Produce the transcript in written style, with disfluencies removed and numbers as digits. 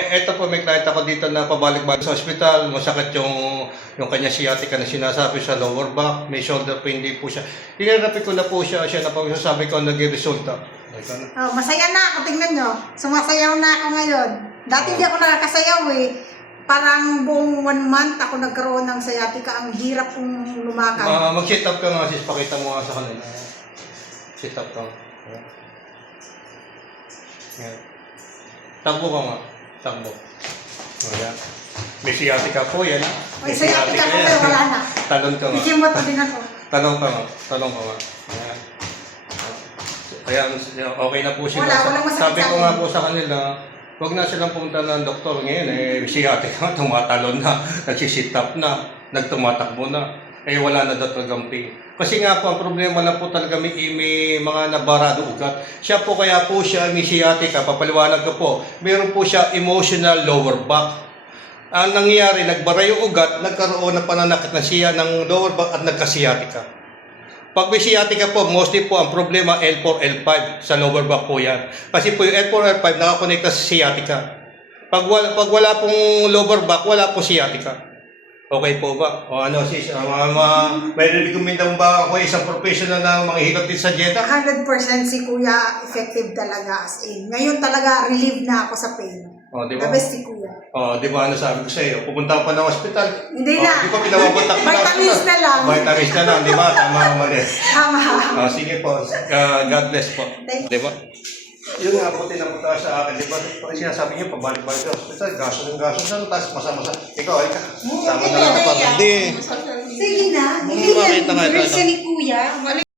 eto po, may client ako dito na pabalik-balik sa ospital. Masakit yung kanya sciatica na sinasabi sa lower back. May shoulder pain din po siya. Tinerapi ko na po siya na pagsasabi ko nag-resulta. Oh, masaya na ako, tingnan nyo. Sumasayaw na ako ngayon. Dati hindi ako nakakasayaw eh. Parang buong 1 month ako nagkaroon ng sciatica. Ang hirap kong lumakad. Mag-sit up ka nga sis, pakita mo nga sa kanila. Sit up ka. Yan. Takbo ka nga. Takbo. Ayan. May sciatica po yan. May sciatica ko pero wala na. Talon ka nga. Bikimoto din ako. Talon ka nga. Talon ka nga. Ayan. Kaya okay na po sila. Walang masakit. Sabi ko nga po sa kanila, huwag na silang pumunta ng doktor ngayon. Sciatica, tumatalon na, nagsisit up na, nagtumatakbo na. Wala na daw talagang pain. Kasi nga po, ang problema lang po talaga may mga nabarado ugat. Siya po, kaya po siya may sciatica, papaliwanag ko po, meron po siya emotional lower back. Ang nangyayari, nagbara yung ugat, nagkaroon ng pananakit na siya ng lower back at nagka-sciatica. Pag may sciatica po, mostly po ang problema L4, L5 sa lower back po yan. Kasi po yung L4, L5 nakakonekta sa sciatica. Pag wala pong lower back, wala po sciatica. Okay po ba? O ano sis, may recommend ba ako isang professional na manghihilot din sa dieta? 100% si Kuya effective talaga as in. Ngayon talaga relieved na ako sa pain. O, di ba? The best si Kuya. O, di ba ano sabi ko sa iyo? Pupunta pa ng ospital. Hindi na. Di ba pinamapunta ka Vitamins na lang. Vitamins na lang, di ba? Tama o mali. Tama. O, sige po. God bless po. Di ba? Yun nga po, tinapunta sa akin. Di ba? Sinasabi niyo, pabalik-balik sa ospital. Gaso ng gaso. Tapos masa-masa. Ikaw. Tama na lang. Hindi. Sige na. Makita nga ito. Ni Kuya.